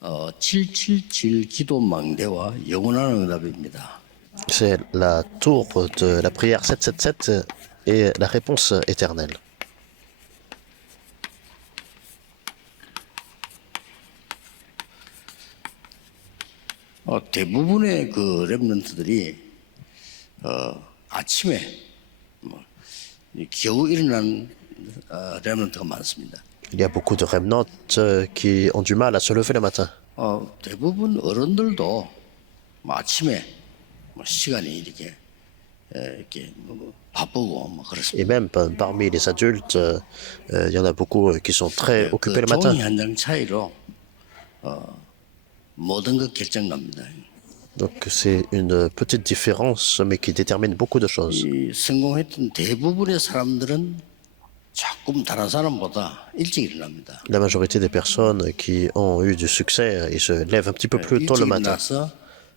777 기도 망대와 영원한 응답입니다. C'est la tour de la prière 777 et la réponse éternelle. 대부분의 그 렘넌트들이 아침에 겨우 일어난 렘넌트가 많습니다. Il y a beaucoup de remnants qui ont du mal à se lever le matin. 대부분 어른들도 아침에 시간이 이렇게 바쁘고 Et 그렇습니다. même parmi les adultes, il y en a beaucoup qui sont très occupés le matin. 종이 한 장 차이로 모든 것 결정납니다. Donc c'est une petite différence, mais qui détermine beaucoup de choses. 이 성공했던 대부분의 사람들은 조금 다른 사람보다 일찍 일어납니다. La majorité des personnes qui ont eu du succès, ils se lèvent un petit peu plus tôt le 일찍 matin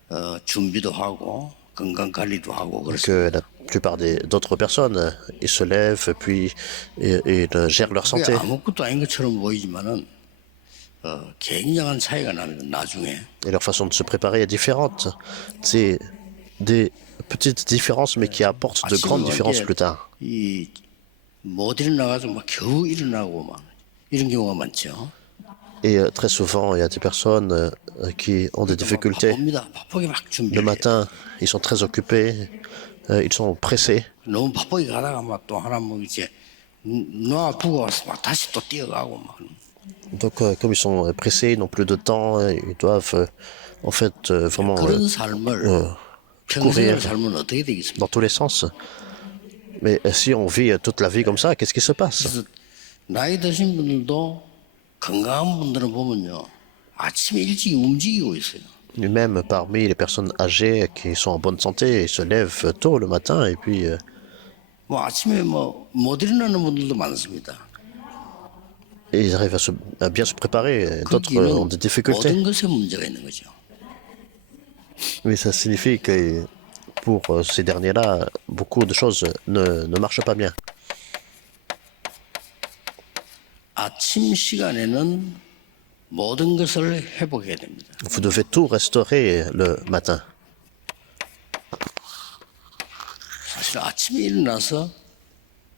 일어나서 준비도 하고 건강 관리도 하고 그렇습니다. que la plupart d'autres personnes. Ils se lèvent, puis ils gèrent leur 그게 santé. 아무것도 아닌 것처럼 보이지만은 굉장한 차이가 납니다. 나중에 Et leur façon de se préparer est différente. C'est des petites différences, mais qui apportent de grandes différences plus tard. 이못 일어나가지고 막 겨우 일어나고 막 이런 경우가 많죠. Et très souvent, il y a des personnes qui ont des difficultés. 바쁩니다. 바쁘게 막 Le 준비해. matin, ils sont très occupés, ils sont pressés. 너무 바쁘게 가다가 막 또 하나 뭐 이제 놔두고 와서 막 다시 또 뛰어가고 막. Donc, comme ils sont pressés, ils n'ont plus de temps, ils doivent en fait vraiment 그런 삶을 평생을 살면 어떻게 되겠습니까? dans tous les sens. Mais si on vit toute la vie comme ça, qu'est-ce qui se passe? 그래서 나이 드신 분들도 건강한 분들은 보면요 아침에 일찍 움직이고 있어요. Et même parmi les personnes âgées qui sont en bonne santé, ils se lèvent tôt le matin et puis 뭐 아침에 뭐 못 일어나는 분들도 많습니다. ils arrivent à bien se préparer. D'autres ont des difficultés. 모든 것에 문제가 있는 거죠. Mais ça signifie que pour ces derniers-là, beaucoup de choses ne marchent pas bien. 아침 시간에는 모든 것을 회복해야 됩니다. Vous devez tout restaurer le matin. 사실 아침에 일어나서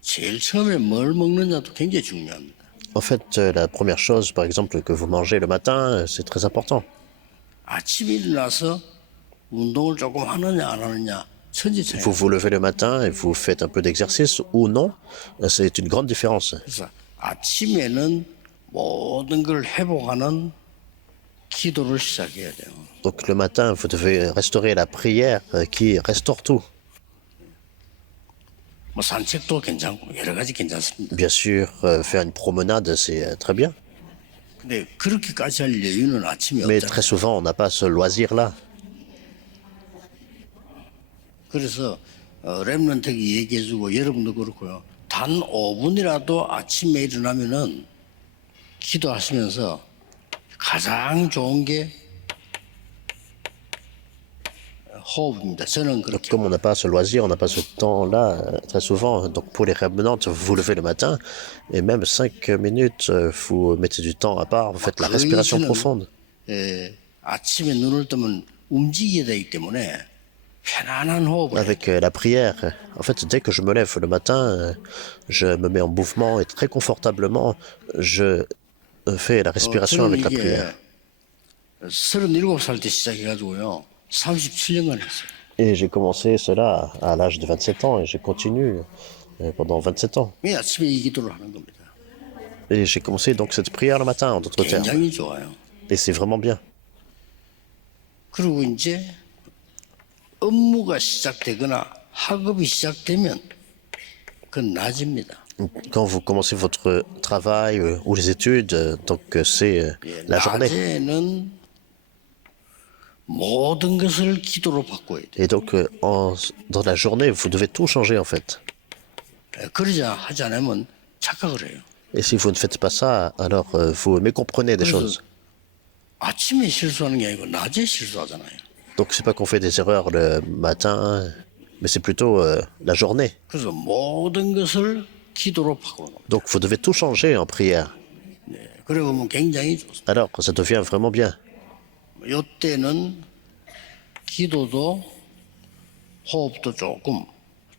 제일 처음에 뭘 먹느냐도 굉장히 중요합니다. En fait, la première chose, par exemple, que vous mangez le matin, c'est très important. 아침에 일어나서 운동을 조금 하느냐 안 하느냐 천지차이. Vous vous levez le matin et vous faites un peu d'exercice ou non, c'est une grande différence. 그래서 아침에는 모든 걸 회복하는 기도를 시작해야 돼요. Donc le matin, vous devez restaurer la prière qui restaure tout. 뭐 산책도 괜찮고 여러 가지 괜찮습니다. Bien sûr, faire une promenade, c'est très bien. 근데 그렇게까지 할 여유는 아침에 Mais 없잖아요. très souvent, on n'a pas ce loisir-là. 그래서 렘넌트에게 얘기해주고 여러분도 그렇고요. 단 5분이라도 아침에 일어나면은 기도하시면서 가장 좋은 게 호흡입니다. 저는 그렇게. Comme on n'a pas ce loisir, on n'a pas ce temps-là, très souvent, donc pour les revenantes, vous vous levez le matin, et même 5 minutes, vous mettez du temps à part, vous faites la respiration profonde. 아침에 눈을 뜨면 움직여야 되기 때문에 편안한 호흡을. Avec la prière, en fait, dès que je me lève le matin, je me mets en mouvement et très confortablement, je fais la respiration avec la prière. 37살 때 시작해가지고요. 37년간 했어요. Et j'ai commencé cela à l'âge de 27 ans et je continue pendant 27 ans. 왜 아침에 이 기도를 하는 겁니다. Et j'ai commencé donc cette prière le matin, en d'autres termes. 굉장히 좋아요. Et c'est vraiment bien. 그리고 이제 업무가 시작되거나 학업이 시작되면 그건 낮입니다. Quand vous commencez votre travail ou les études, donc c'est la journée. 낮에는 모든 것을 기도로 바꿔야 돼요. Et donc dans la journée, vous devez tout changer en fait. 그러지 하지 않으면 착각을 해요. Et si vous ne faites pas ça, alors vous mécomprenez des choses. 아침에 실수하는 게 아니고 낮에 실수하잖아요. Donc c'est pas qu'on fait des erreurs le matin, mais c'est plutôt la journée. 그래서 모든 것을 기도로 바꾸는 겁니다. Donc vous devez tout changer en prière. 그래 보면 굉장히 좋습니다. Alors ça devient vraiment bien. 이때는 기도도 호흡도 조금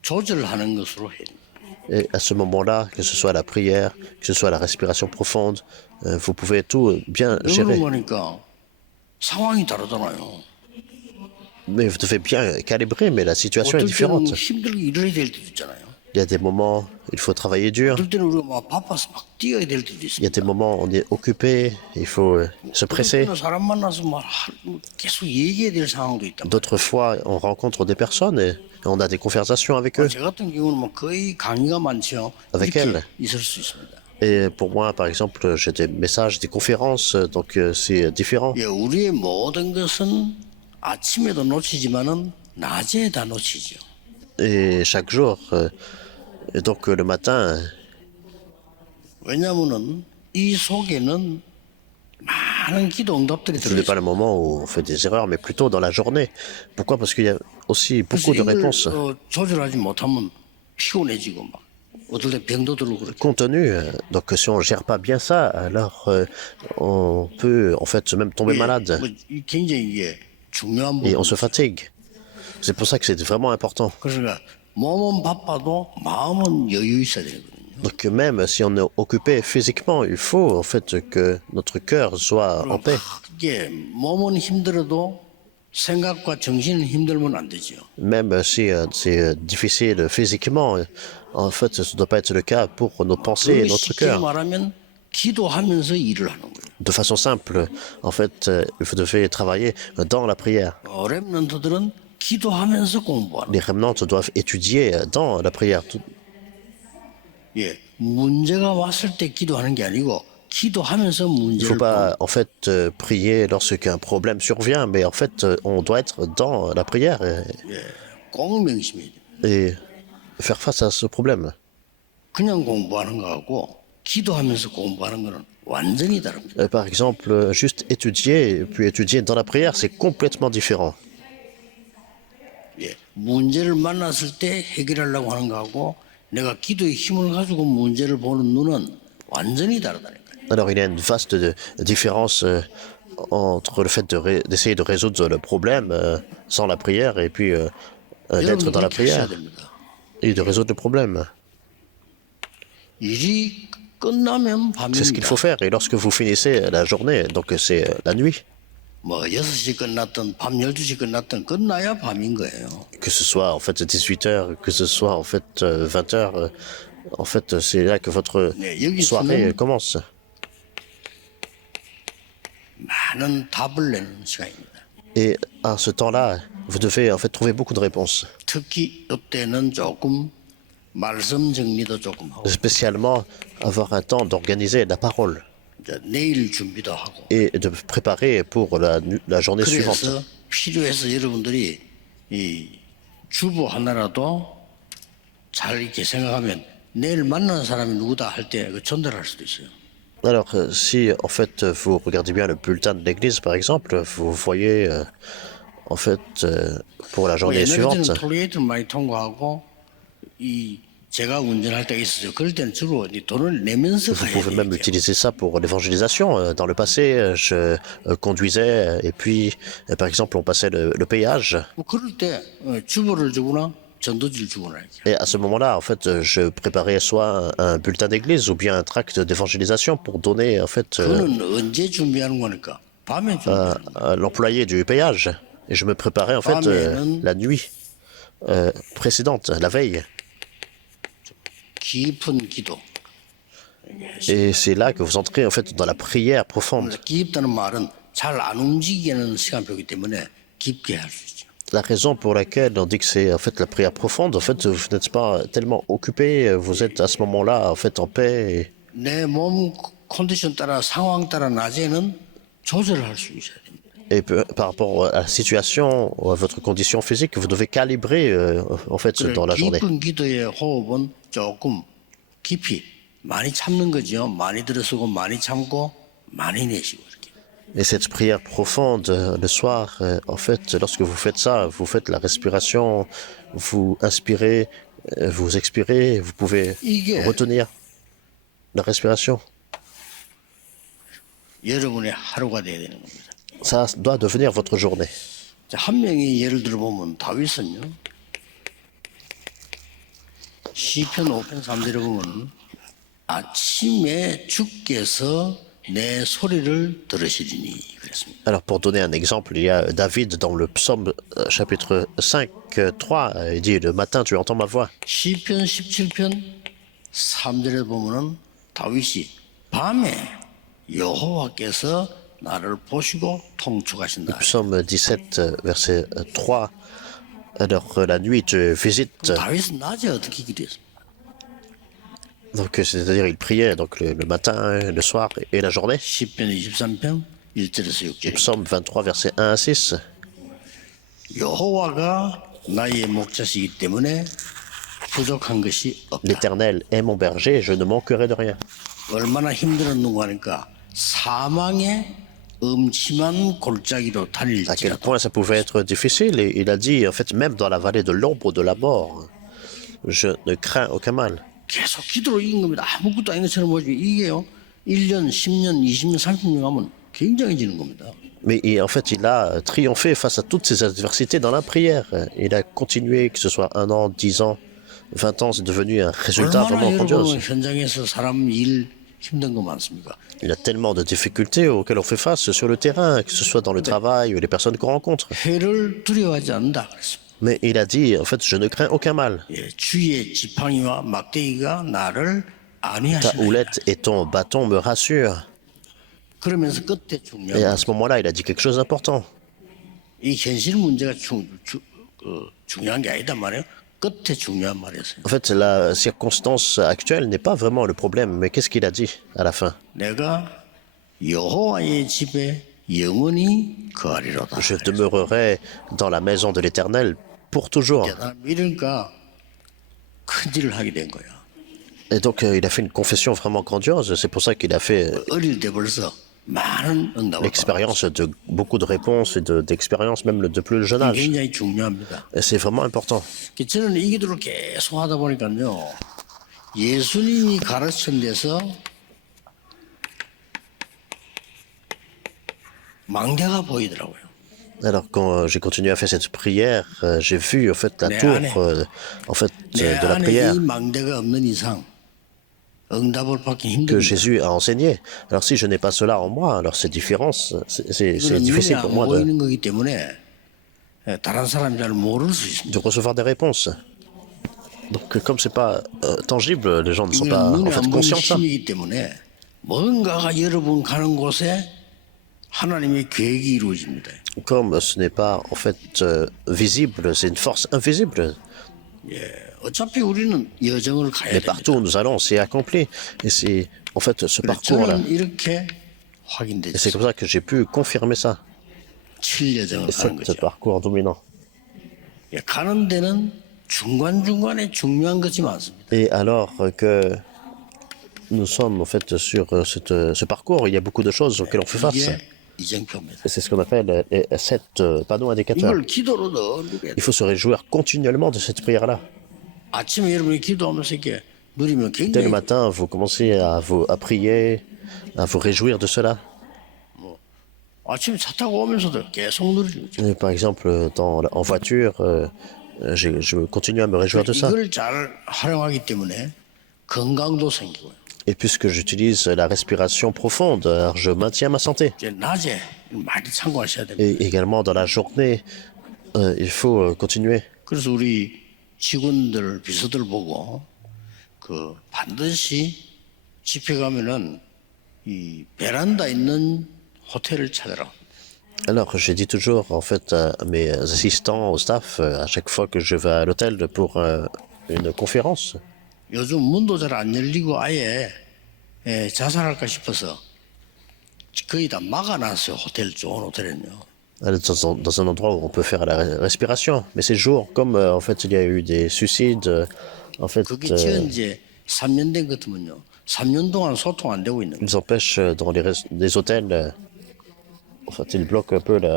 조절하는 것으로 해야 됩니다. Et à ce moment-là, que ce soit la prière, que ce soit la respiration profonde, vous pouvez tout bien 왜 gérer. 그런 거니까 상황이 다르잖아요. Mais vous devez bien calibrer, mais la situation est 어떨 때는 différente. 힘들게 일해야 될 때도 있잖아요. Il y a des moments, il faut travailler dur. 어떨 때는 우리가 막 바빠서 막 뛰어야 될 때도 Il y a 있습니다. des moments, on est occupé, il faut se 어떨 presser. 때는 사람 만나서 막 계속 얘기해야 될 상황도 있단 말이에요. D'autres fois, on rencontre des personnes et on a des conversations avec eux. 제 같은 경우는 뭐 거의 강의가 많죠. Avec 이렇게 elle. 있을 수 있습니다. Et pour moi, par exemple, j'ai des messages, des conférences, donc c'est différent. 예, 우리의 모든 것은 아침에도 놓치지만은 낮에 다 놓치죠. Et chaque jour, et donc le matin, 왜냐하면은 이 속에는 많은 기도 응답들이 ce n'est pas 들어있어요. le moment où on fait des erreurs, mais plutôt dans la journée. Pourquoi? Parce qu'il y a aussi 그래서 beaucoup de 이걸 réponses. 조절하지 못하면 피곤해지고 막 어떨 때 병도 들고 그렇게. Contenu, donc si on ne gère pas bien ça, alors on peut en fait même tomber malade 뭐 굉장히 이게 중요한 et 부분. on se fatigue. C'est pour ça que c'est vraiment important. 그러니까 몸은 바빠도 마음은 여유 있어야 되거든요. Donc même si on est occupé physiquement, il faut en fait que notre cœur soit en paix. 이게 몸은 힘들어도 생각과 정신은 힘들면 안 되죠. Même si c'est difficile physiquement, en fait, ce ne doit pas être le cas pour nos pensées et 그 notre 쉽게 cœur. 말하면 기도하면서 일을 하는 거예요. De façon simple, en fait, vous devez travailler dans la prière. 렘넌트들은 기도하면서 공부하는 Les remnantes doivent étudier dans la prière. 예, 문제가 왔을 때 기도하는 게 아니고 기도하면서 Il ne 문제를 faut pas, en fait, prier lorsqu'un problème survient, mais en fait, on doit être dans la prière 꼭 명심해야 돼요. et faire face à ce problème. 그냥 공부하는 거하고 기도하면서 공부하는 거는 완전히 다릅니다. Par exemple, juste étudier, puis étudier dans la prière, c'est complètement différent. 예, 문제를 만났을 때 해결하려고 하는 거하고 내가 기도의 힘을 가지고 문제를 보는 눈은 완전히 다르다니까요. Alors, il y a une vaste différence entre le fait d'essayer de résoudre le problème sans la prière et puis d'être 여러분도 dans la 그렇게 하셔야 prière 됩니다. et de résoudre le problème. 일이 끝나면 C'est ce qu'il 밤입니다. faut faire. Et lorsque vous finissez la journée, donc c'est la nuit, 뭐 6시 끝났든 밤 12시 끝났든 끝나야 밤인 거예요. que ce soit en fait 18 heures, que ce soit en fait 20 heures, en fait c'est là que votre 네, 여기서는 soirée commence. 많은 답을 내는 시간입니다. Et à ce temps-là, vous devez en fait trouver beaucoup de réponses. 특히 이때는 조금 말씀 정리도 조금 하고 Spécialement avoir un temps d'organiser la parole 이제 내일 준비도 하고 et de préparer pour la journée suivante. 그래서 필요해서 여러분들이 이 주보 하나라도 잘 이렇게 생각하면 내일 만나는 사람이 누구다 할 때 그 전달할 수도 있어요. Alors, si en fait vous regardez bien le bulletin de l'église, par exemple, vous voyez en fait pour la journée 옛날에는 suivante, 톨게이트를 많이 통과하고 이 제가 운전할 때가 있었죠. 그럴 때는 주로 이 돈을 내면서 vous 가야 pouvez même 돼요. utiliser ça pour l'évangélisation. Dans le passé, je conduisais et puis, par exemple, on passait le péage. 뭐 그럴 때 주보를 주거나 전도지를 주거나 이렇게. Et à ce moment-là, en fait, je préparais soit un bulletin d'église ou bien un tract d'évangélisation pour donner en fait 그거는 언제 준비하는 거니까 밤에 준비하는 거예요. à l'employé du péage. Et je me préparais en fait la nuit précédente, la veille. 깊은 기도. Et c'est là que vous entrez en fait dans la prière profonde. 깊다는 말은 잘 안 움직이게 하는 시간표이기 때문에 깊게 할 수 있죠. La raison pour laquelle on dit que c'est en fait la prière profonde, en fait, vous n'êtes pas tellement occupé, vous êtes à ce moment-là en fait en paix. 내 몸 컨디션 따라 상황 따라 낮에는 조절할 수 있어야 됩니다. Et par rapport à la situation, à votre condition physique, vous devez calibrer en fait dans la journée. 깊은 기도의 호흡은 조금 깊이 많이 참는 거죠. 많이 들어서고 많이 참고 많이 내쉬고 이렇게. Et cette prière profonde le soir, en fait, lorsque vous faites ça, vous faites la respiration, vous inspirez, vous expirez, vous pouvez 이게 retenir la respiration. 여러분의 하루가 돼야 되는 겁니다. Ça doit devenir votre journée. 자, 한 명이 예를 들어 보면 다윗은요. 시편 5편 3절에 보면 아침에 주께서 내 소리를 들으시리니 그랬습니다. Alors pour donner un exemple, il y a David dans le psaume chapitre 5, 3, il dit, le matin tu entends ma voix. 시편 17편 3절에 보면은 다윗이 밤에 여호와께서 나를 보시고 통촉하신다. Psaume 17, verset 3, alors la nuit tu visites. 다윗은 낮에 어떻게 기도했습니까? Donc c'est-à-dire il priait donc le matin, le soir et la journée. 시편 23편 1절에서 6절. Psaume 23, verset 1 à 6. 여호와가 나의 목자시기 때문에 부족한 것이 없다. L'Éternel est mon berger, je ne manquerai de rien. 얼마나 힘들었는가 하니까 사망의 음침한 골짜기로 À quel 다닐지라도 point ça pouvait être difficile. Et il a dit, en fait, même dans la vallée de l'ombre de la mort, je ne crains aucun mal. 계속 기도로 이긴 겁니다. 아무것도 아닌 것처럼 보이죠. 이게요. 1년, 10년, 20년, 30년 가면 굉장해지는 겁니다. Mais en fait, il a triomphé face à toutes ces adversités dans la prière. Il a continué, que ce soit 1 an, 10 ans, 20 ans, c'est devenu un résultat 얼마나 vraiment 여러분 grandiose. 현장에서 사람 일 힘든 거 많습니까? Il y a tellement de difficultés auxquelles on fait face sur le terrain, que ce soit dans le travail ou les personnes qu'on rencontre. 해를 두려워하지 않는다 그랬습니다. Mais il a dit, en fait, je ne crains aucun mal. 예, 주의 지팡이와 막대기가 나를 Ta 안위하시네. houlette et ton bâton me rassurent. 그러면서 끝에 Et 중요한 à ce moment-là, il a dit quelque chose d'important. 이 현실 문제가 중요한 게 아니다 말이에요. 끝에 중요한 말이었어요. En fait, la circonstance actuelle n'est pas vraiment le problème, mais qu'est-ce qu'il a dit à la fin? 내가 여호와의 집에 영원히 거하리로다. Je demeurerai dans la maison de l'Éternel pour toujours. 이러니까 큰 일을 하게 된 거야. Et donc, il a fait une confession vraiment grandiose. C'est pour ça qu'il a fait 어릴 때 벌써 많은 응답을 받았어요. l'expérience de beaucoup de réponses et d'expériences, même de plus jeune âge. 굉장히 중요합니다. Et c'est vraiment important. 저는 이 기도를 계속 하다 보니까요. 예수님이 가르친 데서 망대가 보이더라고요. Alors, quand j'ai continué à faire cette prière, j'ai vu en fait la 내 tour 안에- 내 de la 안에 prière 이 망대가 없는 이상 응답을 받기 que 힘듭니다. Jésus a enseigné. Alors, si je n'ai pas cela en moi, alors c'est différent. C'est 이거는 눈에 difficile pour 안 moi 보이는 거기 때문에 다른 사람이 잘 모를 수 있습니다. de recevoir des réponses. Donc, comme c'est pas tangible, les gens ne sont 이거는 pas en 눈에 fait 안 보이는 conscients de ça. 힘이기 때문에 뭔가가 여러분 가는 곳에 하나님의 계획이 이루어집니다. Comme ce n'est pas en fait visible, c'est une force invisible. 어차피 우리는 여정을 가야 Mais 됩니다. partout où nous allons, c'est accompli. Et c'est en fait ce parcours-là. 저는 이렇게 Et c'est 확인됐어요. comme ça que j'ai pu confirmer ça. 7여정을 가는 Ce 거죠. parcours dominant. 가는 데는 중간중간에 중요한 것이 많습니다. Et alors que nous sommes en fait sur ce parcours, il y a beaucoup de choses auxquelles on fait face. 이게 이정표입니다. Et c'est ce qu'on appelle les 7 panneaux indicateurs. 이걸 기도로 넣어야 Il faut se réjouir continuellement de cette prière-là. 아침에 여러분이 기도하면서 이렇게 누리면 Dès le 굉장히 matin, vous commencez à prier, à vous réjouir de cela. 아침에 차 타고 오면서도 계속 누리는 거죠. Et par exemple, en voiture, je continue à me réjouir de ça. 이걸 잘 활용하기 때문에 건강도 생기고요. Et puisque j'utilise la respiration profonde, alors je maintiens ma santé. 이제 낮에 많이 참고하셔야 됩니다. Et également dans la journée, il faut continuer. 그래서 우리 직원들 비서들 보고 그 반드시 집회 가면은 이 베란다 있는 호텔을 찾아라. Alors, je dis toujours, en fait, à mes assistants, au staff, à chaque fois que je vais à l'hôtel pour une conférence, 요즘 문도 잘 안 열리고 아예 자살할까 싶어서 거의 다 막아놨어요. 호텔 좋은 호텔은요. dans un endroit où on peut faire la respiration. Mais ces jours, comme en fait il y a eu des suicides, en fait, 그게 지은 지 3년 된 것 같으면요. 3년 동안 소통 안 되고 있는 거예요. ils empêchent dans les hôtels, en fait, ils bloquent un peu les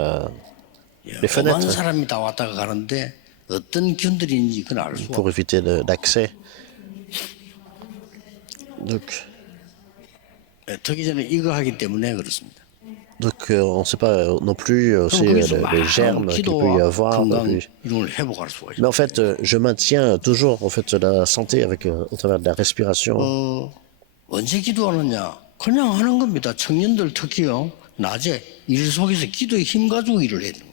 많은 fenêtres 사람이 다 왔다가 가는데 어떤 균들인지 그건 알 수가 pour 없어요. éviter l'accès. Donc, 특히 저는 이거 하기 때문에 그렇습니다. Donc on ne sait pas non plus aussi 그럼 거기서 les germes qu'il peut y 기도와 avoir. 건강 이런 걸 회복할 수가 있어요. Mais en fait, je maintiens toujours en fait la santé avec au travers de la respiration. 언제 기도하느냐? 그냥 하는 겁니다. 청년들 특히요. 낮에 일 속에서 기도에 힘 가지고 일을 해야 돼요.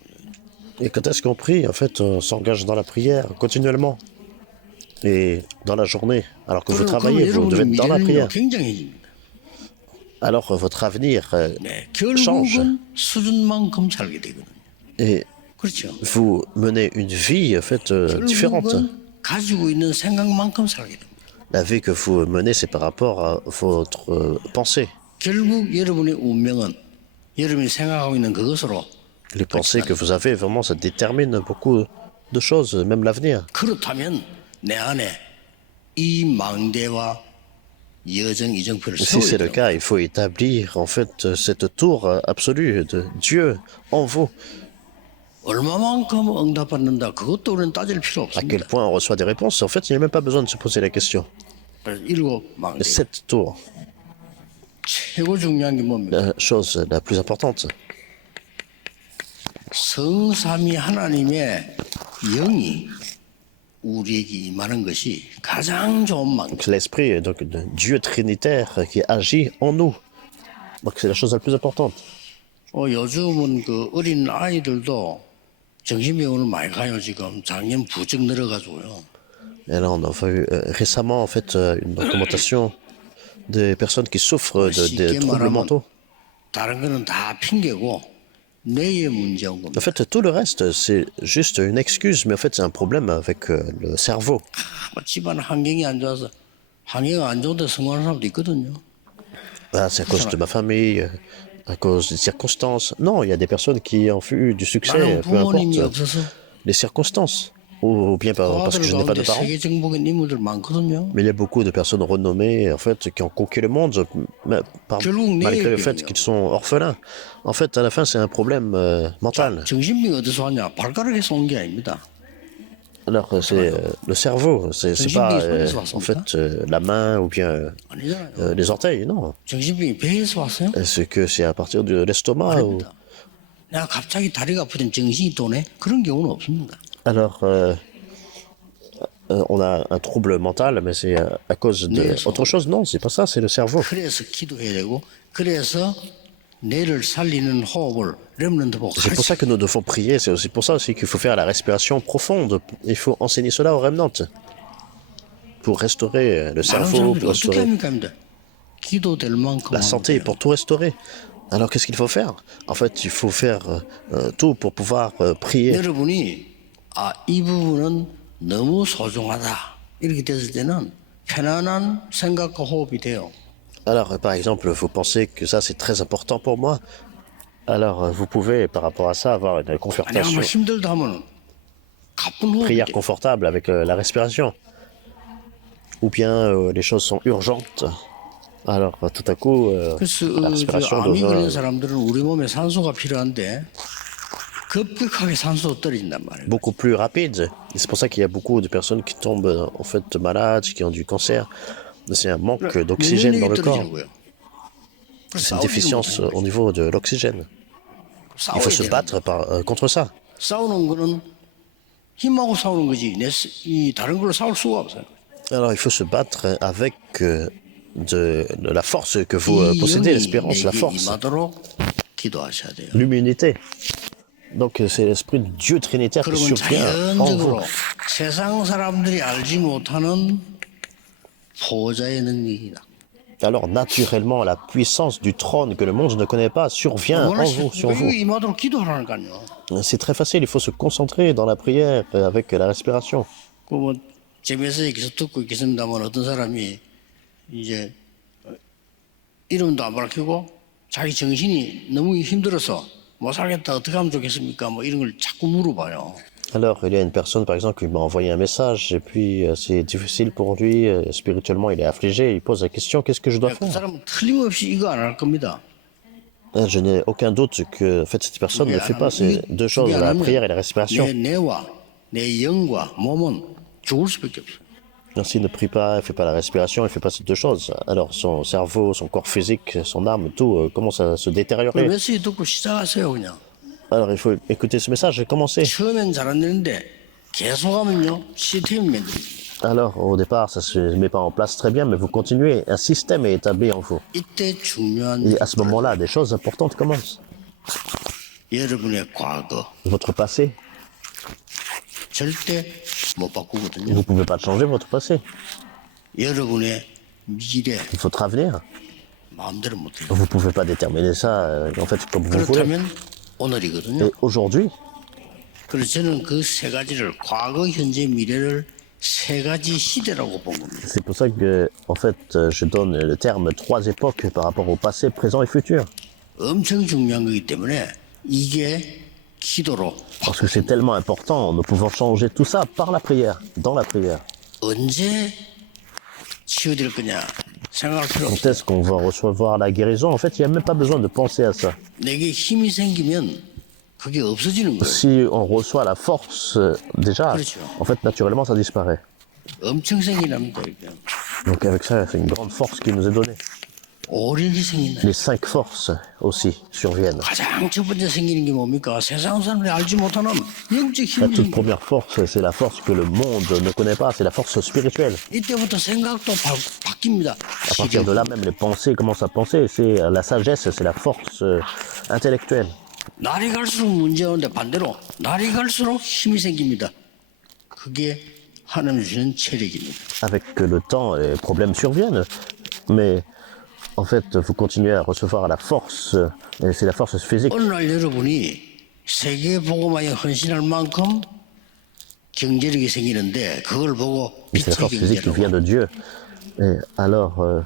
Et quand est-ce qu'on prie? En fait, on s'engage dans la prière continuellement. Et dans la journée, alors que vous 그러면 travaillez, vous devez 여러분의 être dans la 미래는요 prière. 굉장해집니다. Alors votre avenir 네, change. 결국은 수준만큼 살게 되거든요. Et 그렇죠. vous menez une vie en fait différente. 결국은 가지고 있는 생각만큼 살게 됩니다. La vie que vous menez, c'est par rapport à votre pensée. 결국 여러분의 운명은 여러분이 생각하고 있는 그것으로 Les pensées que vous avez, vraiment, ça détermine beaucoup de choses, même l'avenir. 그렇다면 내 안에 이 망대와 여정 이정표를 Si c'est le 세워야 돼요. cas, il faut établir en fait cette tour absolue de Dieu en vous. 얼마만큼 응답받는다 그것도 우리는 따질 필요 À quel 없습니다. point on reçoit des réponses, en fait, il n'y a même pas besoin de se poser la question. 그래서 일곱 망대 Cette tour, 최고 중요한 게 뭡니까? la chose la plus importante, 성삼위 하나님의 영이 우리에게 임하는 것이 가장 좋은 망대. donc l'esprit donc de Dieu trinitaire qui agit en nous. Donc c'est la chose la plus importante. 요즘은 그 어린 아이들도 정신병원을 많이 가요. 지금 작년 부쩍 늘어가지고요. Et là, on a vu récemment en fait une documentation des personnes qui souffrent de troubles mentaux. 다른 거는 다 핑계고 뇌의 문제인 겁니다. En fait, tout le reste, c'est juste une excuse, mais en fait, c'est un problème avec le cerveau. 뭐 집안 환경이 안 좋아서 환경이 안 좋은데 성공하는 사람도 있거든요. Ah, c'est à cause de ma famille, à cause des circonstances. Non, il y a des personnes qui ont eu du succès, 나는 peu 부모님이 importe 없어서 les circonstances, ou bien parce que 아들 je n'ai pas de 가운데 parents. 세계 정복인 인물들 많거든요. Mais il y a beaucoup de personnes renommées, en fait, qui ont conquis le monde, malgré le fait qu'ils sont orphelins. En fait, à la fin, c'est un problème mental. 정신병이 어디서 왔냐? 발가락에서 온 게 아닙니다. Alors, c'est le cerveau, c'est pas en fait la main ou bien 아니잖아요. les orteils, non. 정신병이 배에서 왔어요? C'est que c'est à partir de l'estomac. 아닙니다. 내가 갑자기 다리가 아프더니 정신이 도네? 그런 경우는 없습니다. Alors, on a un trouble mental, mais c'est à cause d'autre chose. Non, c'est pas ça, c'est le cerveau. 그래서 기도해야 되고 그래서 뇌를 살리는 호흡을 렘넌트 보고 C'est pour ça que nous devons prier, c'est aussi pour ça aussi qu'il faut faire la respiration profonde. Il faut enseigner cela aux remnantes. Pour restaurer le 많은 cerveau, 사람들이 pour 어떻게 restaurer 합니까? 합니다. 기도될 만큼 la santé, pour tout restaurer. Alors qu'est-ce qu'il faut faire? En fait, il faut faire tout pour pouvoir prier. 여러분이 이 부분은 너무 소중하다 이렇게 됐을 때는 편안한 생각과 호흡이 돼요. Alors, par exemple, vous pensez que ça c'est très important pour moi. Alors, vous pouvez, par rapport à ça, avoir une 내가 confortation, 뭐 힘들다 하면 가쁜 호흡이 prière 돼. confortable avec la respiration. Ou bien les choses sont urgentes. Alors, tout à coup, 그래서 la respiration 암이 걸린 devient 사람들은 우리 몸에 산소가 필요한데 급격하게 산소 떨어진단 말이에요. beaucoup plus rapide. Et c'est pour ça qu'il y a beaucoup de personnes qui tombent en fait malades, qui ont du cancer. C'est un manque d'oxygène dans le corps. 떨어지고요. C'est une déficience au niveau de l'oxygène. Il faut se battre contre ça. 싸우는 거는 힘하고 싸우는 거지. 이 다른 걸로 싸울 수가 없어요. Alors il faut se battre avec de la force que vous 이 possédez, 영이 l'espérance, la 내게 force, 임하도록 기도하셔야 돼요. l'immunité. Donc c'est l'esprit de Dieu trinitaire qui 그러면 survient en vous. 자연적으로 세상 사람들이 알지 못하는 보호자의 능력이다. Alors naturellement, la puissance du trône que le monde ne connaît pas survient en vous, sur 이거 vous. 임하도록 기도하라니까요. C'est très facile, il faut se concentrer dans la prière avec la respiration. 그뭐 집에서 얘기해서 듣고 있겠습니다만 어떤 사람이 이제 이름도 안 밝히고 자기 정신이 너무 힘들어서 못 살겠다 어떻게 하면 좋겠습니까? 뭐 이런 걸 자꾸 물어봐요. Alors, il y a une personne, par exemple, qui m'a envoyé un message, et puis c'est difficile pour lui, spirituellement, il est affligé, il pose la question, qu'est-ce que je dois 그 faire? 사람은 틀림없이 이거 안 할 겁니다. Je n'ai aucun doute que, en fait, cette personne ne fait pas ces deux choses, la prière et la respiration. 내 뇌와 내 영과 몸은 죽을 수밖에 없어요. Alors, s'il ne prie pas, il ne fait pas la respiration, il ne fait pas ces deux choses. Alors son cerveau, son corps physique, son âme, tout commence à se 그 détériorer. 메시지 듣고 시작하세요 그냥. Alors il faut écouter ce message et commencer. 처음엔 잘 안 되는데 계속하면요 시스템이 만들어집니다. Alors au départ, ça ne se met pas en place très bien, mais vous continuez. Un système est établi en vous. 이때 중요한 Et à ce moment-là, des choses importantes commencent. 여러분의 과거 Votre passé, 절대 못 바꾸거든요. vous ne pouvez pas changer votre passé. 여러분의 미래 Votre avenir, 마음대로 못해요. vous ne pouvez pas déterminer ça en fait comme vous voulez. 그렇다면 오늘이거든요. Et aujourd'hui, 그래서 저는 그 세 가지를 과거, 현재, 미래를 세 가지 시대라고 본 겁니다. c'est pour ça que en fait, je donne le terme trois époques par rapport au passé, présent et futur. 엄청 중요한 거기 때문에 이게 기도로 Parce que c'est tellement important, nous pouvons changer tout ça par la prière, dans la prière. 언제 치유될 거냐 생각할 필요 없어요. Quand est-ce qu'on va recevoir la guérison? En fait, il n'y a même pas besoin de penser à ça. 내게 힘이 생기면 그게 없어지는 거예요. Si on reçoit la force, déjà, 그렇죠. en fait, naturellement, ça disparaît. 엄청 생기랍니다. 이게. Donc avec ça, c'est une grande force qui nous est donnée. 오력이 생긴다. Les 5 forces aussi surviennent. 가장 첫 번째 생기는 게 뭡니까? 세상 사람들이 알지 못하는 영적 La 힘이 toute 생겨. première force, c'est la force que le monde ne connaît pas, c'est la force spirituelle. 이때부터 생각도 바뀝니다. À partir de là, même les pensées commencent à penser. C'est la sagesse, c'est la force intellectuelle. 날이 갈수록 문제인데 반대로 날이 갈수록 힘이 생깁니다. 그게 하나님 주신 체력입니다. Avec le temps, les problèmes surviennent. Mais en fait, vous continuez à recevoir la force, et c'est la force physique. 어느 날 여러분이 세계 복음화에 헌신할 만큼 경제력이 생기는데 그걸 보고 C'est la 빛의 force physique qui vient 경제라고. de Dieu. Et alors,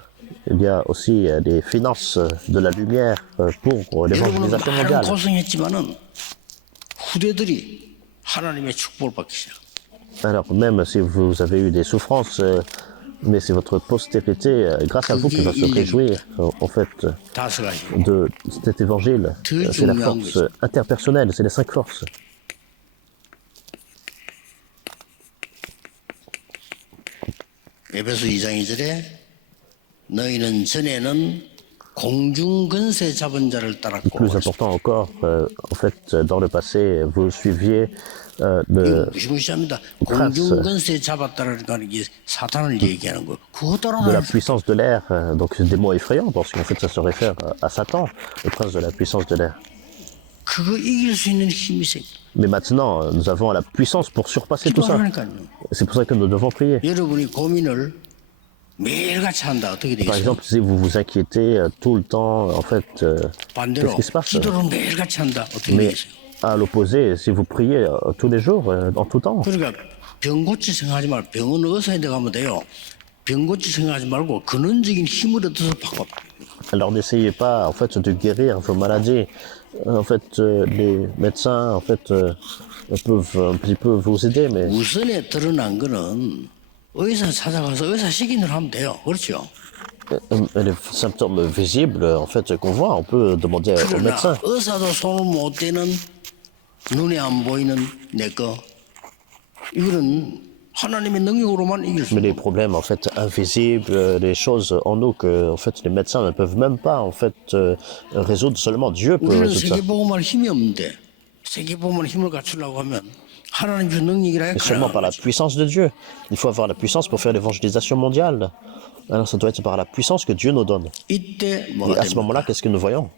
il y a aussi des finances de la lumière pour 여러분은 l'évangélisation 많은 mondiale. 고생했지만은 후대들이 하나님의 축복을 받기 시작. Alors, même si vous avez eu des souffrances, mais c'est votre postérité, grâce à vous, qui va se réjouir, en fait, 다섯 가지. de cet évangile. C'est la force interpersonnelle, c'est les 5 forces. 에베소 2장 2절에 너희는 전에는 공중 근세 잡은 자를 따랐고 Plus important encore, en fait, dans le passé, vous suiviez le, 무시무시합니다. 공중 근세 잡았다라니까 이게 사탄을 얘기하는 거. 그거 de la 따라가는 puissance de l'air. Donc, c'est des mots effrayants, parce qu'en fait, ça se réfère à Satan, le prince de la puissance de l'air. 그거 이길 수 있는 힘이 생겨. Mais maintenant, nous avons la puissance pour surpasser tout ça. 기도하니까요. C'est pour ça que nous devons prier. 여러분이 고민을 매일같이 한다. 어떻게 Par 되겠어요? exemple, si vous vous inquiétez tout le temps, en fait, qu'est-ce 반대로 qui se passe? 기도를 매일같이 한다. 어떻게 Mais 되겠어요? à l'opposé, si vous priez tous les jours, en tout temps, 그러니까 병 고치 생각하지 말고 병원 의사한테 가면 돼요. 병 고치 생각하지 말고 근원적인 힘을 얻어서 바꿔. alors n'essayez pas, en fait, de guérir vos maladies. En fait, les médecins, en fait, peuvent un petit peu vous aider, mais 우선에 드러난 거는 의사 찾아가서 의사 시킨 대로 하면 돼요. 그렇죠? les symptômes visibles, en fait, qu'on voit, on peut demander au 그러나 médecin. 의사도 손을 못 대는 눈에 안 보이는 내 거 이거는 하나님의 능력으로만 이길 수 Mais les 있는 problèmes, en fait, invisibles, les choses en nous que, en fait, les médecins ne peuvent même pas, en fait, résoudre. Seulement Dieu peut 우리는 résoudre ça. 세계복음할 힘이 없는데 세계복음할 힘을 갖추려고 하면 하나님 주 능력이라 Et seulement par la puissance de Dieu. Il faut avoir la puissance pour faire l'évangélisation mondiale. Alors ça doit être par la puissance que Dieu nous donne. 이때 Et 뭐가 à ce 됩니까? moment-là, qu'est-ce que nous voyons?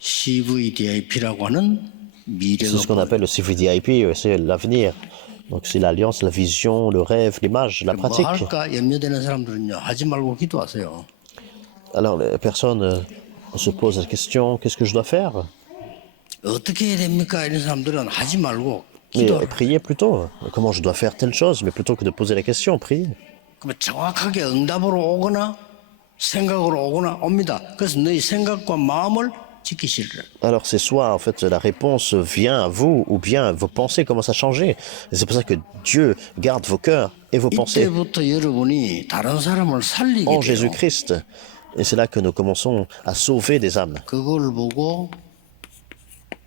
CVDIP라고 하는 C'est ce qu'on 미래가 appelle le CVDIP, c'est l'avenir. Donc c'est l'alliance, la vision, le rêve, l'image, la 뭐 pratique. 할까 염려되는 사람들은요 하지 말고 기도하세요. Alors les personnes se posent la question, qu'est-ce que je dois faire? 어떻게 해야 됩니까? 이런 사람들은 하지 말고 Mais 기도. priez plutôt. Comment je dois faire telle chose? Mais plutôt que de poser la question, priez. 그러면 정확하게 응답으로 오거나 생각으로 오거나 옵니다. 그래서 너희 생각과 마음을 지키시리라. Alors c'est soit en fait la réponse vient à vous ou bien vos pensées commencent à changer. Et c'est pour ça que Dieu garde vos cœurs et vos pensées 이때부터 여러분이 다른 사람을 살리게 en 돼요. Jésus-Christ. Et c'est là que nous commençons à sauver des âmes. 그걸 보고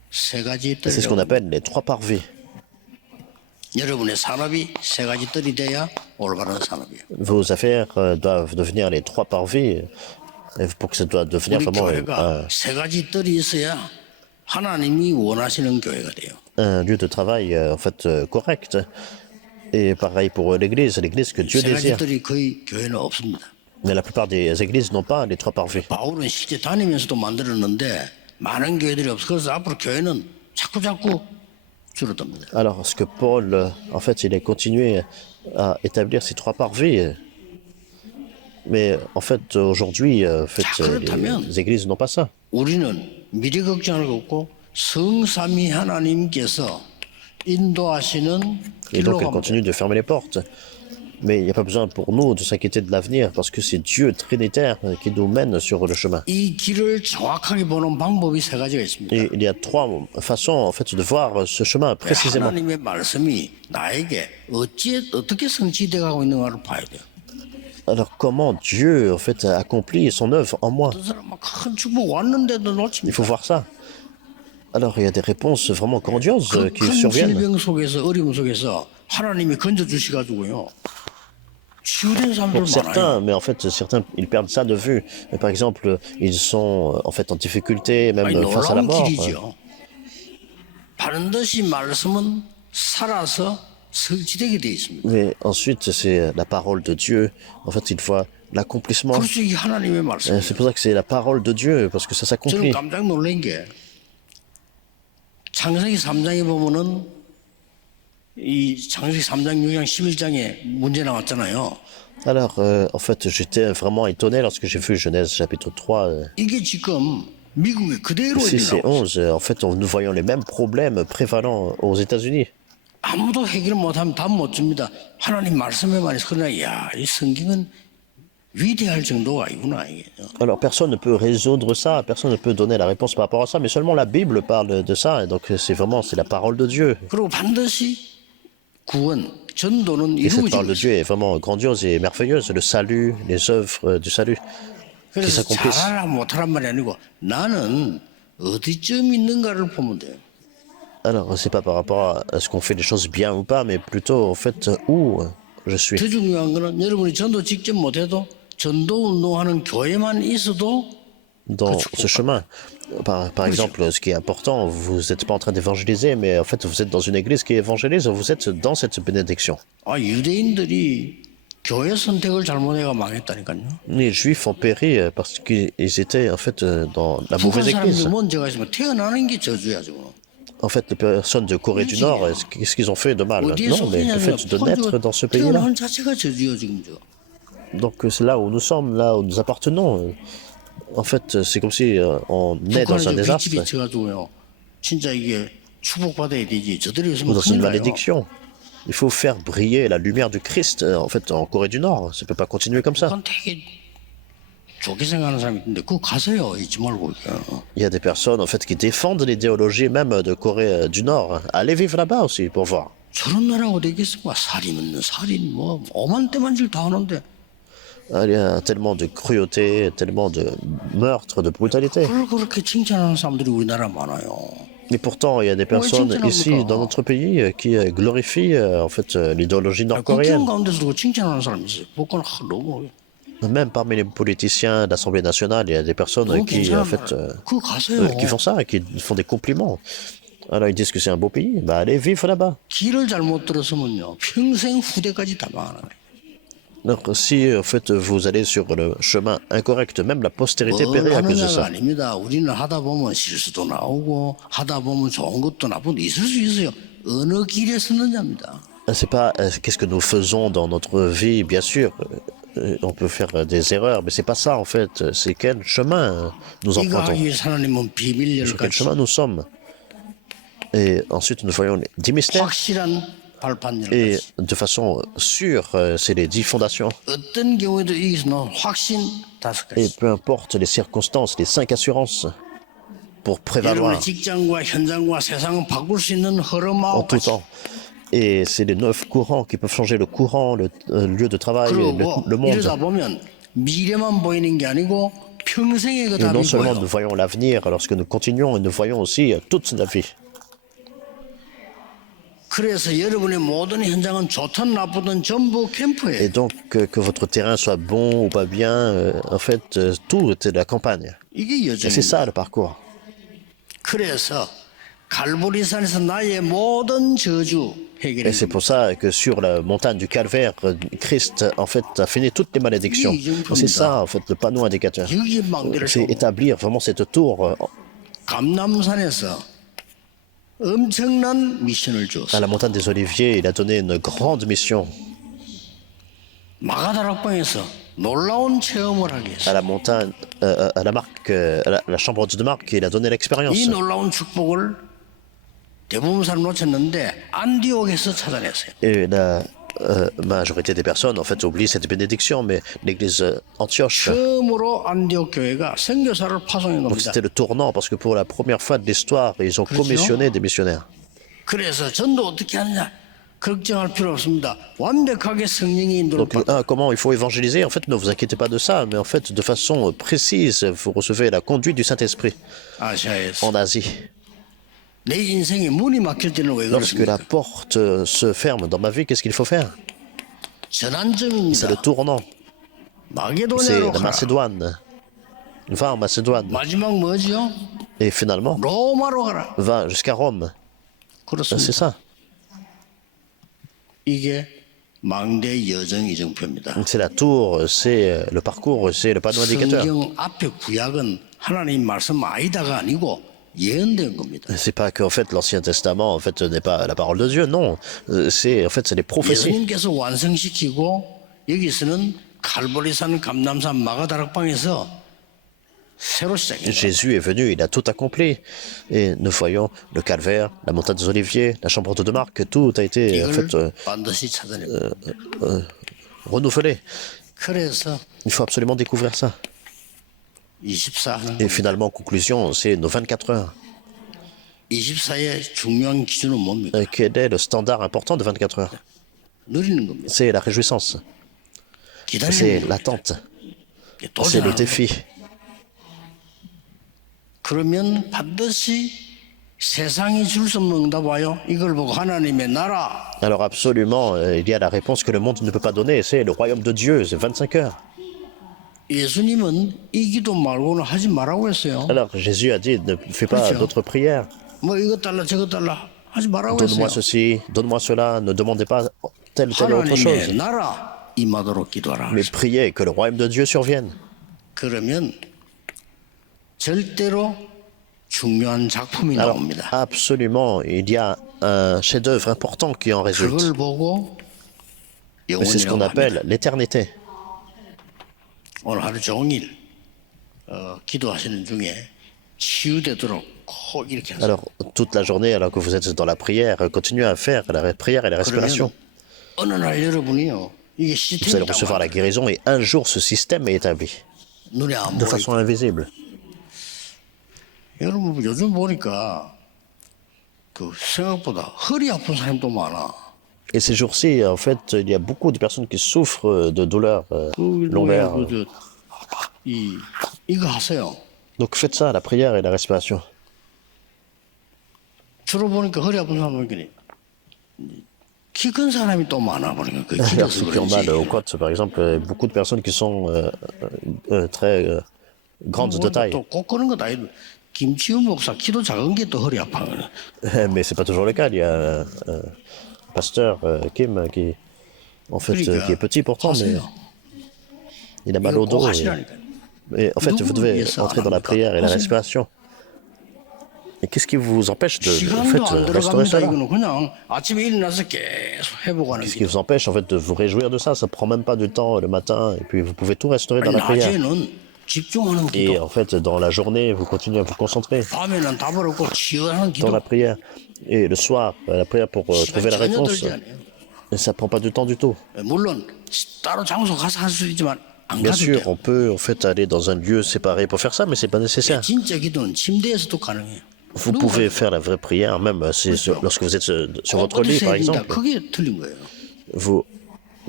세 가지 Et c'est ce qu'on 있더라고요. appelle les 3 parvis. 여러분의 산업이 세 가지 뜰이 돼야 올바른 산업이에요. Vos affaires doivent devenir les trois parvis pour que ça doit devenir 우리 vraiment 교회가 세 가지 뜰이 있어야 하나님이 원하시는 교회가 돼요. un lieu de travail en fait correct. Et pareil pour l'église, l'église que Dieu 세 가지 désire. 뜰이 거의 교회는 없습니다. Mais la plupart des églises n'ont pas les trois parvis. 바울은 실제 다니면서도 만들었는데 많은 교회들이 없어. 그래서 앞으로 교회는 자꾸 줄어듭니다. Alors, ce que Paul, en fait, il a continué à établir ces trois parvis. Mais en fait, aujourd'hui, en fait, les églises n'ont pas ça. 우리는 미래 걱정할 거 없고 성삼위 하나님께서 인도하시는 Et 길로 donc, elle 가면 continue de fermer les portes. Mais il n'y a pas besoin pour nous de s'inquiéter de l'avenir, parce que c'est Dieu trinitaire qui nous mène sur le chemin. 이 길을 정확하게 보는 방법이 세 가지가 있습니다. Et il y a trois façons, en fait, de voir ce chemin précisément. 하나님의 말씀이 나에게 어떻게 성취되어 가고 있는가를 봐야 돼요. Alors, comment Dieu, en fait, a accompli son œuvre en moi? 어떤 사람 막큰 축복 왔는데도 Il 놓칩니다. faut voir ça. Alors, il y a des réponses vraiment grandioses qui 큰 surviennent. 질병 속에서 어려움 속에서 하나님이 건져 주시가지고요. 치유된 사람들 Pour 많아요. certains, mais en fait, certains, ils perdent ça de vue. Par exemple, ils sont en fait en difficulté, même 아니, face à la 놀라운 mort. 길이죠. 반드시 말씀은 살아서 설치되게 되어 있습니다. Mais ensuite, c'est la parole de Dieu. En fait, il voit l'accomplissement. 그래서 이게 하나님의 말씀이에요. C'est pour ça que c'est la parole de Dieu, parce que ça 저는 s'accomplit. 깜짝 놀란 게 창세기 3장에 보면은 이 창세기 3장, 6장, 11장에 문제 나왔잖아요. Alors, en fait, j'étais vraiment étonné lorsque j'ai vu Genèse chapitre 3, 이게 지금 미국에 그대로 6 et 일어나고 11. En fait, nous voyons les mêmes problèmes prévalents aux États-Unis. 아무도 해결 못하면 답 못 줍니다. 하나님 말씀에만 있어. 그러나 이 성경은 위대할 정도가 아니구나 이게. Alors, personne ne peut résoudre ça, personne ne peut donner la réponse par rapport à ça, mais seulement la Bible parle de ça. Et donc, c'est la parole de Dieu. 그리고 반드시 구원, 전도는 Et cette 이루어지고 parole de Dieu est vraiment grandiose et merveilleuse. Le salut, les œuvres du salut qui 그래서 s'accomplissent. 잘하라 못하란 말이 아니고 나는 어디쯤 있는가를 보면 돼요. Alors, c'est pas par rapport à ce qu'on fait les choses bien ou pas, mais plutôt, en fait, où je suis. 더 중요한 거는 여러분이 전도 직접 못해도 전도 운동하는 교회만 있어도 Dans ce chemin. Par exemple, ce qui est important, vous n'êtes pas en train d'évangéliser, mais en fait, vous êtes dans une église qui évangélise, vous êtes dans cette bénédiction. 유대인들이 교회 선택을 잘못해가 망했다니까요. Les Juifs ont péri parce qu'ils étaient, en fait, dans la 북한 mauvaise 사람들 église. 문제가 있으면 태어나는 게 저주야 지금. En fait, les personnes de Corée du Nord, qu'est-ce qu'ils ont fait de mal? 어디에 Non, mais le fait de naître dans ce pays-là. 태어난 자체가 저주야 지금 저. Donc, c'est là où nous sommes, là où nous appartenons. En fait, c'est comme si on est dans un 북한은 désastre 비치비치가지고요. 진짜 이게 축복받아야 되지. 저들이 ou 있으면 dans une 큰일 나요. malédiction. Il faut faire briller la lumière du Christ, en fait, en Corée du Nord. Ça ne peut pas continuer comme ça. 북한 되게 좋게 생각하는 사람이 있는데 그거 가세요. 잊지 말고. Il y a des personnes, en fait, qui défendent l'idéologie même de Corée du Nord. Allez vivre là-bas aussi pour voir. 저런 나라 어디 있겠습니까? 살인 있는 살인 뭐 오만 때만질 다 하는데 Il y a tellement de cruauté, tellement de meurtres, de brutalité. 그걸 그렇게 칭찬하는 사람들이 우리나라 많아요. Et pourtant, il y a des personnes ici, dans notre pays, qui glorifient, en fait, l'idéologie 국경 nord-coréenne. 가운데서도 그 칭찬하는 사람이 있어요. 북한 너무 Même parmi les politiciens de l'Assemblée nationale, il y a des personnes 그거 qui, en 괜찮은 fait, 나라. 그거 가세요. qui font ça et qui font des compliments. Alors ils disent que c'est un beau pays, bah allez vivre là-bas. 길을 잘못 들었으면요 평생 후대까지 다 망하는 거예요. Donc si en fait vous allez sur le chemin incorrect, même la postérité 뭘 périt à cause de 하느냐가 ça. 아닙니다. 우리는 하다 보면 실수도 나오고 하다 보면 좋은 것도 나쁜 것도 있을 수 있어요. 어느 길에 서느냐입니다. C'est pas qu'est-ce que nous faisons dans notre vie, bien sûr. On peut faire des erreurs, mais c'est pas ça en fait. C'est quel chemin nous 이거 empruntons, 하기 위해서 하나님은 sur quel 비밀열까지 chemin nous sommes. Et ensuite nous voyons les 10 mystères. 확실한 Et 발판열까지. de façon sûre, c'est les 10 fondations. 어떤 경우에도 이기서는 확신 다섯 Et 가지. peu importe les circonstances, les 5 assurances pour prévaloir 여러분의 직장과 현장과 세상은 바꿀 수 있는 en 흐름하고 tout 같이. temps. Et c'est les 9 courants qui peuvent changer le courant, le lieu de travail, 그리고 le monde. 이러다 보면 미래만 보이는 게 아니고 평생의 그 Et non 답이 seulement 보여. nous voyons l'avenir lorsque nous continuons, et nous voyons aussi toute la vie. 그래서 여러분의 모든 현장은 좋든 나쁘든 전부 Et 캠프예요. donc, que votre terrain soit bon ou pas bien, en fait, tout est de la campagne. 이게 Et c'est 여정입니다. ça le parcours. 그래서 갈보리산에서 나의 모든 저주 Et 해결해 c'est pour ça que sur la montagne du Calvaire, Christ, en fait, a fini toutes les malédictions. Et c'est ça, en fait, le panneau indicateur. 여기 망대를 C'est 세우고 établir vraiment cette tour 감남산에서 엄청난 미션을 à 주었어요. la montagne des Oliviers. Il a donné une grande mission 마가다락방에서 놀라운 체험을 하게 à 했어요. la montagne, à la marque, la chambre de Marc. Il a donné l'expérience. 이 놀라운 축복을 대부분 사람 놓쳤는데 안디옥에서 찾아냈어요. Et la majorité des personnes, en fait, oublient cette bénédiction, mais l'église Antioche, 처음으로 안디옥 교회가 선교사를 파송해 donc 놉니다. c'était le tournant, parce que pour la première fois de l'histoire, ils ont commissionné des missionnaires. 그래서 전도 어떻게 하느냐 걱정할 필요 없습니다. 완벽하게 성령의 인도를 Donc, 받아. comment il faut évangéliser? En fait, ne vous inquiétez pas de ça, mais en fait, de façon précise, vous recevez la conduite du Saint-Esprit 아시아에서 en Asie. 내 인생에 문이 막힐 때는 왜 Lorsque la 그렇습니까? porte se ferme dans ma vie, qu'est-ce qu'il faut faire? C'est le 전환점입니다. tournant. C'est 마게도냐로 la 가라. Macédoine. Va en Macédoine. 마지막 뭐지요? Et finalement, 로마로 가라. va jusqu'à Rome. C'est 그렇습니다. ça. 이게 망대 여정 이정표입니다. C'est la tour, c'est le parcours, c'est le panneau indicateur. 성경 앞에 구약은 하나님 말씀 아이다가 아니고 예언된 겁니다. C'est pas qu'en fait l'Ancien Testament en fait n'est pas la parole de Dieu, non. C'est en fait c'est les prophéties. 예수님께서 완성시키고 여기서는 칼보리산, 감남산, 마가다락방에서 새로 시작해요. Jésus est venu, il a tout accompli. Et nous voyons le calvaire, la montagne des Oliviers, la chambre de Marc, tout a été en 이걸 fait 반드시 찾아내고 renouvelé. 그래서 Il faut absolument découvrir ça. 24하는 Et finalement, en conclusion, c'est nos 24 heures. 24의 중요한 기준은 뭡니까? Quel est le standard important de 24 heures? 누리는 겁니다. C'est la réjouissance, c'est 기다리는 겁니다. l'attente, c'est le 도전하는 겁니다. défi. 그러면 반드시 세상이 줄 수 없는 응답 와요. 이걸 보고 하나님의 나라 Alors absolument, il y a la réponse que le monde ne peut pas donner, c'est le royaume de Dieu, c'est 25 heures. 예수님은 이 기도 말고는 하지 말라고 했어요. Alors Jésus a dit, ne fais pas 그렇죠. d'autres prières. 뭐 이것 달라 저것 달라 하지 말라고 Donne-moi 했어요. ceci, donne-moi cela, ne demandez pas telle ou telle autre chose. 하나님의 나라 임하도록 기도하라. Mais priez que le royaume de Dieu survienne. 그러면 절대로 중요한 작품이 Alors 나옵니다. absolument, il y a un chef-d'œuvre important qui en résulte. 그걸 보고 C'est ce qu'on 영원이라고 appelle 합니다. l'éternité. 오늘 하루 종일 기도하시는 중에 치유되도록 꼭 이렇게 하세요. Alors, toute la journée, alors que vous êtes dans la prière, continuez à faire la prière et la respiration. 그러면 어느 날 여러분이요 이게 Vous allez 시스템이 recevoir la 딱 guérison et un jour, ce système est établi 눈에 안 de 보이고 façon invisible. 여러분 요즘 보니까 그 생각보다 허리 아픈 사람도 많아. Et ces jours-ci, en fait, il y a beaucoup de personnes qui souffrent de douleurs lombaires. 이거 하세요. Donc faites ça, la prière et la respiration. 주로 보니까 허리 아픈 사람 보니까 키 큰 사람이 또 많아 보니까 그 Alors, 길어서 ceux qui ont mal aux 그런지. côtes, par exemple, beaucoup de personnes qui sont très grandes de taille. 또꼭 그런 것도 아니고 김치훈 목사 키도 작은 게 또 허리 아파. Mais c'est pas toujours le cas. Il y a un pasteur, Kim, qui, en fait, qui est petit pourtant, mais 하세요. il a mal 이거 au 꼭 dos. 하시라니까. Et en fait, vous 누구를 devez 위해서 entrer dans la 안 합니까? prière et la 하세요. respiration. Et qu'est-ce qui vous empêche de, en 시간도 fait, 안 restaurer 들어갑니다. cela? 이거는 그냥 아침에 일어나서 계속 회복하는 Qu'est-ce qui 게. vous empêche, en fait, de vous réjouir de ça? Ça prend même pas du temps le matin, et puis vous pouvez tout restaurer dans la prière. 낮에는 집중하는 Et 기도, en fait, dans la journée, vous continuez à vous concentrer 밤에는 답을 얻고 치유하는 dans 기도. la prière. Et le soir, la prière pour trouver la 시간 전혀 réponse. 들지 않아요. Et ça prend pas du temps du tout. 물론 따로 장소 가서 할 수 있지만 안 Bien 가도 sûr, 돼요. on peut en fait aller dans un lieu séparé pour faire ça, mais c'est pas nécessaire. 진짜 기도는 침대에서도 가능해요. Vous pouvez faire la vraie prière, même lorsque vous êtes sur votre lit, par exemple. 그게 틀린 거예요. Vous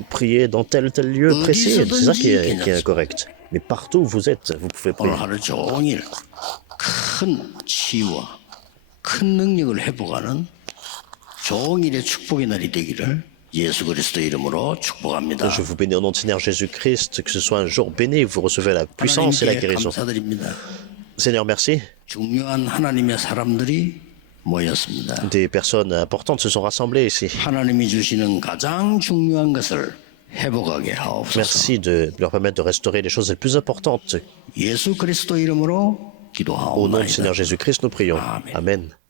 priez dans tel lieu précis, c'est ça qui est correct. Mais partout où vous êtes, vous pouvez prier. 오늘 하루 종일 큰 치유와 큰 능력을 회복하는 종일의 축복의 날이 되기를 예수 그리스도 이름으로 축복합니다. Je vous bénis au nom du Seigneur Jésus-Christ, que ce soit un jour béni, vous recevez la puissance et la 하나님께 guérison. 감사드립니다. Seigneur, merci. 중요한 하나님의 사람들이 모였습니다. Des personnes importantes se sont rassemblées ici. 하나님이 주시는 가장 중요한 것을 회복하게 하옵소서. Merci de leur permettre de restaurer les choses les plus importantes. 예수 그리스도 이름으로 Au nom du 기도하옵나이다. Seigneur Jésus-Christ, nous prions. Amen. Amen.